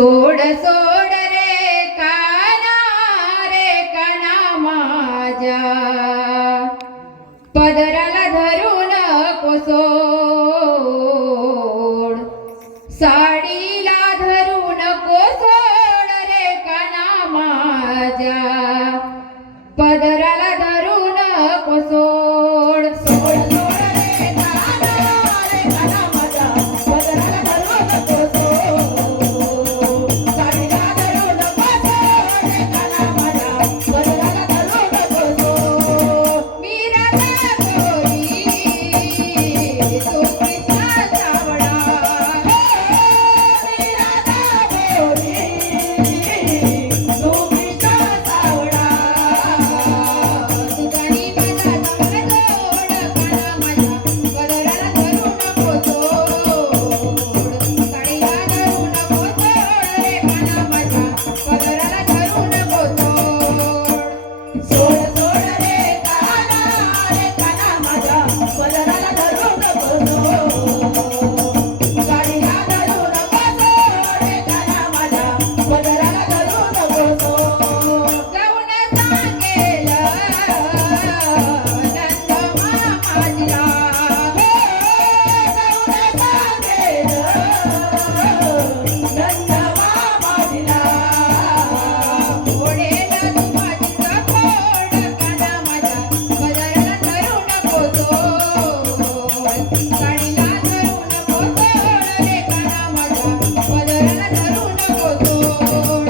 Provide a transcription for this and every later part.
सोड सोड रे काना माझ्या पदराला धरू नको सोड साडीला धरू नको सोड रे काना माझ्या पदराला धरू नको सोड सोड सोड रे काना माझ्या पदराला धरू नको सोड साडीला धरू नको सोड रे काना माझ्या पदराला धरू नको सोड मी राधा गोरी तू कृष्ण सावळा मी राधा गोरी तू कृष्ण सावळा तुझ्यानी माझा चांगला जोड काना माझ्या पदराला धरू नको सोड साडीला धरू नको सोड रे काना माझ्या पदराला धरू नको सोड सोड सोड रे काना माझ्या पदराला धरू नको सोड साडीला धरू नको सोड रे काना माझ्या पदराला धरू नको सोड जाऊन सांगेल नंद मामाजीला जाऊन सांगेल नंद मामाजीला ओढेल तुझीचा फोड काना माझ्या पदराला धरू नको सोड साडीला धरू नको सोड रे काना माझ्या पदराला धरू नको सोड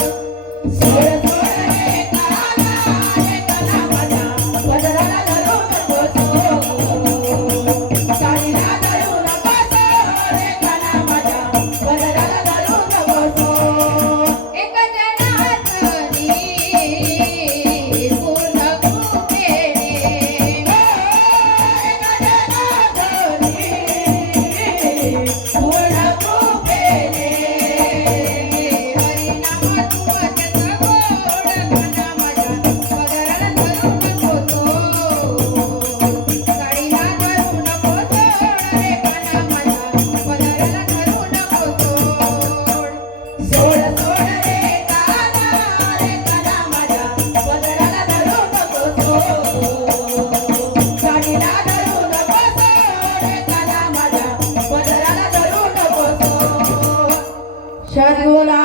सोड सोड रे काना माझ्या पदराला धरू नको सोड साडीला धरू नको सोड रे काना माझ्या पदराला धरू नको सोड एक जनातनी पूर्ण कृपेने एक जनातनी पूर्ण कृपेने हरिनाम तुझ्याचा गोड काना माझ्या पदराला धरू नको सोड साडीला धरू नको सोड रे काना माझ्या पदराला धरू नको सोड सोड सोड रे काना माझ्या पदराला धरू नको सोड साडीला धरू नको सोड रे काना माझ्या पदराला धरू नको सोड शादी बोला